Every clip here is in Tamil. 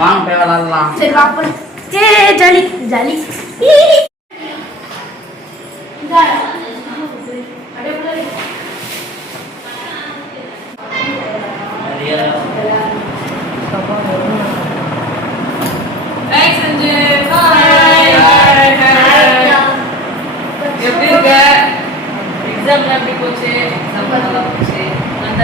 வாங்க போய் விளாடலாம். சரி வா போய். Jolly jolly. எக்ஸாம்ல எப்படி போச்சு? நல்லா போச்சு. அந்த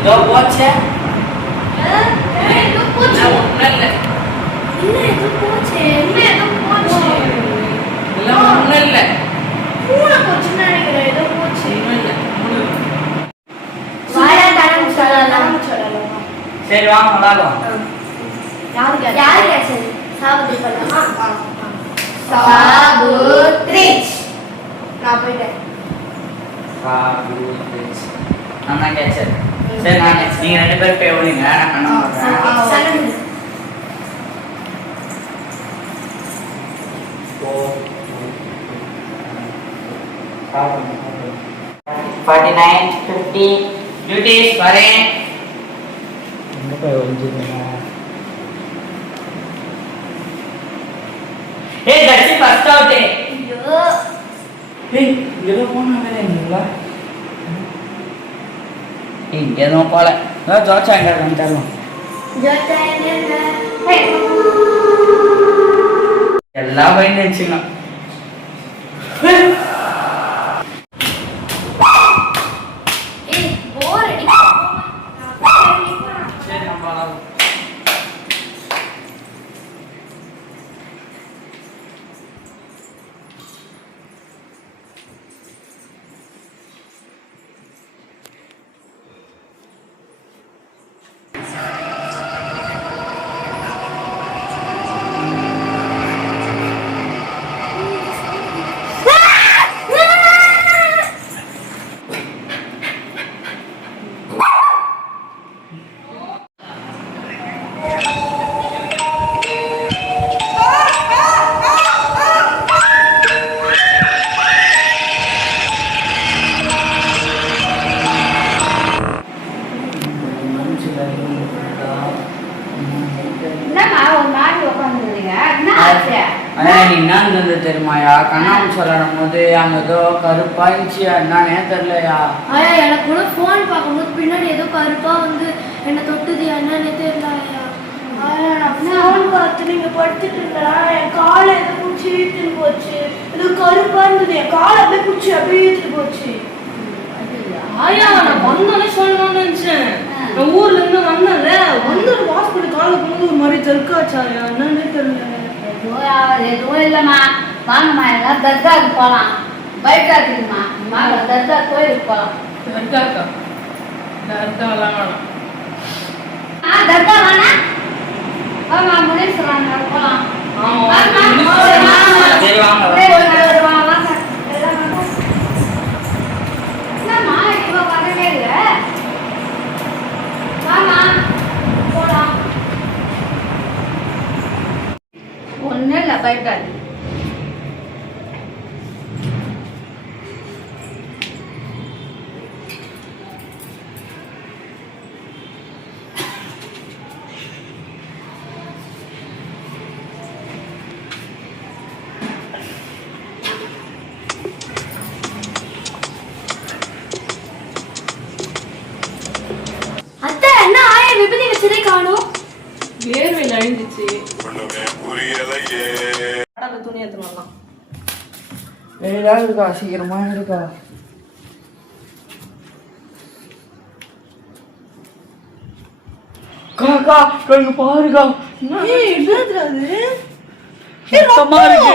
ஏதோ போச்சு. சரி வாங்க விளாடுவோம். நான் போயிட்டேன். நான் தான் கேட்சர். சரி நீங்க 2 பேரும் போய் விடுங்க. நான் கண்ணா வரேன். 49 50 duties வரேன். எங்க போய் ஒளிஞ்சிருக்கீங்க? ஏய் தட்சி ஃபர்ஸ்ட் அவுட். ஐயோ ஏய் ஏதோ போனாங்க நீங்களா? ஏய் ஏதோ போல. ஜோச்சா எங்க வந்துட்டாலும். ஜோச்சா எங்க? ஹே எல்லாம் பயந்துச்சுங்க. ஏய் போர் அடி. சரி நம்ம விளாடுவோம். தெரியுமாயா கண்ணாமூச்சி விளையாடும் போது அங்க ஏதோ கருப்பா இருந்துச்சு. என்னன்னே தெரியலையா? எனக்கு கூட போன் பார்க்கும்போது பின்னாடி ஏதோ கருப்பா வந்து என்ன தொட்டுது. என்னன்னே தெரியலையா? போன் பார்த்து நீங்க படுத்துட்டு இருந்தா என் காலை ஏதோ பிடிச்சி இழுத்துட்டு போச்சு. ஏதோ கருப்பா இருந்தது. என் காலை அப்படியே பிடிச்சி அப்படியே இழுத்துட்டு போச்சு. ஆயா நான் வந்தோடனே சொல்லணும்னு நினைச்சேன். நான் ஊர்ல இருந்து வந்தேன்ல வந்து ஹாஸ்பிட்டல் காலை போகும்போது ஒரு மாதிரி தெற்காச்சாயா. என்னன்னே தெரியல. எதுவும் இல்லைம்மா. வாங்கம்மா எல்லாம் தர்காவுக்கு போகலாம். பைக்கா இருக்குங்கம்மா. வாங்க தர்கா கோயிலுக்கு போகலாம். தர்காக்கா தர்காலாம் வேணாம். தர்கா வேணா வாங்க முனீஸ்வரன் போகலாம். சரி வாங்க. என்னம்மா இப்போ வரவே இல்லை. வாமா போகலாம். ஒன்றும் இல்லை பயப்படாது. அத்தை என்ன ஆயா விபதி வச்சதே காணோம். வேர்வையில் அழிஞ்சிச்சு. துணி எடுத்து வரலாம். ஏதாவது இருக்கா? சீக்கிரமா இருக்கா? காக்கா கொஞ்சம் பாருக்கா. ஏய் என்னதுடா அது? சுத்தமா இருக்கு.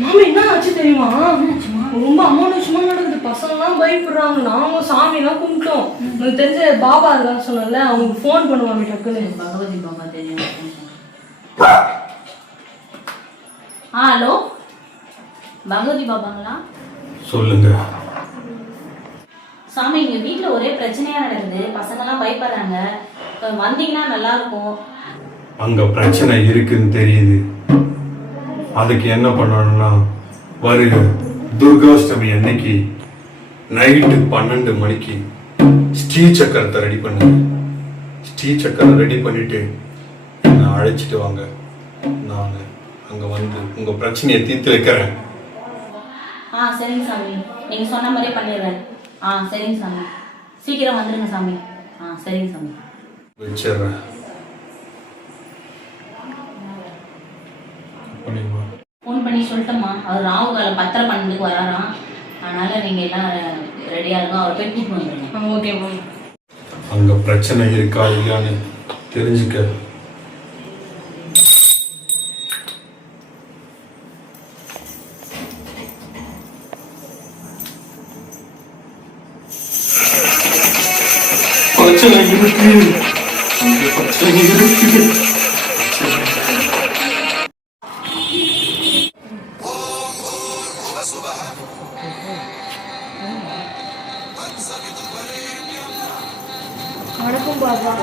மாமி என்ன ஆச்சு தெரியுமா? ரொம்ப அமானுஷமா நடக்குது. பசங்கலாம் பயப்படுறாங்க. நாங்க சாமி எல்லாம் கும்பிட்டோம். எனக்கு தெரிஞ்ச பாபா இருக்கான்னு சொன்னல, அவங்களுக்கு போன் பண்ணுவாங்க டக்குன்னு. பகவதி பாபா தெரியும். ஹலோ பகவதி பாபாங்களா? சொல்லுங்க. சாமி எங்க வீட்டுல ஒரே பிரச்சனையா நடக்குது. பசங்கெல்லாம் பயப்படுறாங்க. வந்தீங்கன்னா நல்லா இருக்கும். அங்க பிரச்சனை இருக்குன்னு தெரியுது. அதுக்கு என்ன பண்ணணும்னா வருக துர்காஷ்டமி அன்னைக்கு நைட்டு 12 மணிக்கு ஸ்ரீ சக்கரத்தை ரெடி பண்ணுங்க. ஸ்ரீ சக்கரம் ரெடி பண்ணிட்டு என்னை அழைச்சிட்டு வாங்க. நான் அங்க வந்து உங்க பிரச்சனையை தீர்த்து வைக்கிறேன். சரிங்க சாமி, நீங்க சொன்ன மாதிரியே பண்ணிடுறேன். சரிங்க சாமி, சீக்கிரம் வந்துருங்க சாமி. சரிங்க சாமி, வச்சிடுறேன். ஃபோன் பண்ணி சொல்லிட்டோம்மா. அவர் ராகு காலம் 10:12 வராராம். அதனால நீங்க எல்லாம் ரெடியா இருக்கும். அவர் போய் கூப்பிட்டு வந்துருங்க. Okay ma'am. அங்க பிரச்சனை இருக்கா இல்லையான்னு தெரிஞ்சுக்க. பிரச்சனை இருக்கு. அங்க பிரச்சனை இருக்கு.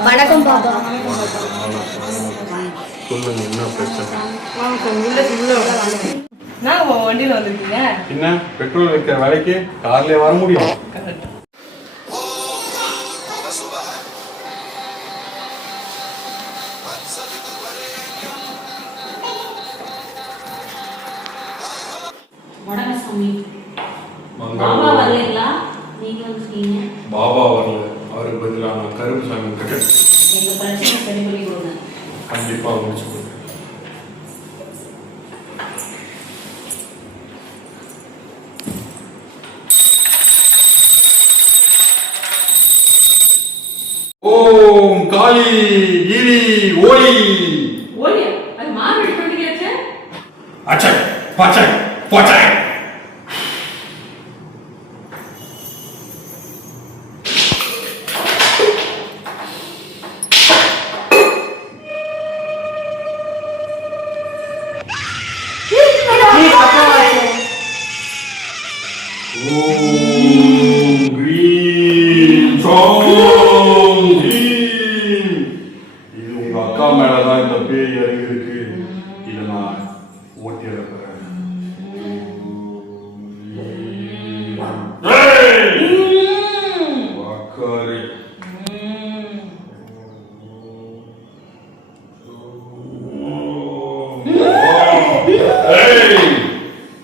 வணக்கம் பாபா. சொல்லுங்க, என்ன பிரச்சனை? நான் வண்டியில வந்திருக்கீங்க. என்ன பெட்ரோல் வைக்கிற வேலைக்கு கார்லயே வர முடியும்? வணக்கம் சாமி. மங்கள பாபா வரலைங்களா? நீங்க வந்துருக்கீங்க. பாபா வரல. அவருக்கு பதிலாக நான் கருப்பு சாமி கிட்ட எங்க பிரச்சனை சரி பண்ணி கொடுங்க. கண்டிப்பா முடிச்சு கொடுங்க. ஓம் காளி ஈரி ஓலி ஓலியா? அது மாறு பண்ணிக்கிறேன். அச்சை பச்சை பச்சை. ஓம் கிரீம் சோம் கிரீம். இது உங்க அக்கா மேலதான் இந்த பேய் இறங்கி இருக்கு. இதை நான் ஓட்டி இறக்குறேன். வாக்காரி.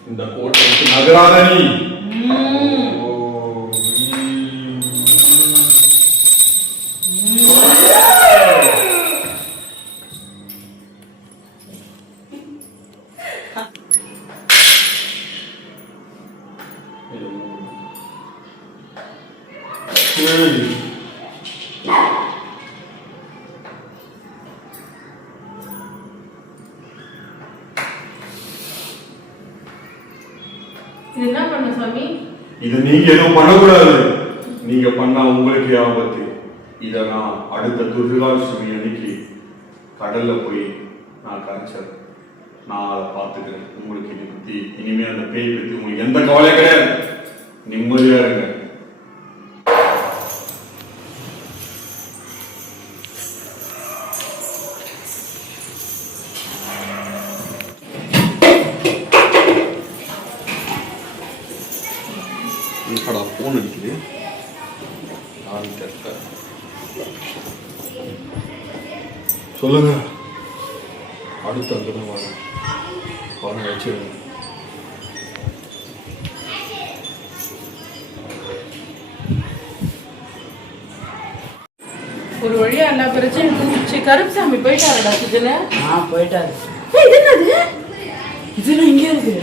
இந்த கோட்டைக்கு நகராத நீ. இது என்ன பண்ண சாமி? இது நீங்க எதுவும் பண்ணக்கூடாது. நீங்க பண்ணா உங்களுக்கு ஆபத்து. இத நான் அடுத்த துர்காஷ்டமி அன்னைக்கு கடல்ல போய் நான் கரைச்சேன். நான் அதை பார்த்துக்கிறேன். உங்களுக்கு இதை பத்தி இனிமே அந்த பேய் பத்தி உங்களுக்கு எந்த கவலை கிடையாது. நிம்மதியா இருங்க. போன் அடிக்குது. சொல்லுங்க. அடுத்த அங்கதான் வாங்க. வாங்க வச்சிருங்க. ஒரு வழியா எல்லா பிரச்சனையும் தூக்கிச்சு. கருப்புசாமி போயிட்டாருடா இதுல. போயிட்டாரு. இது என்னது? இது இங்க இருக்கு.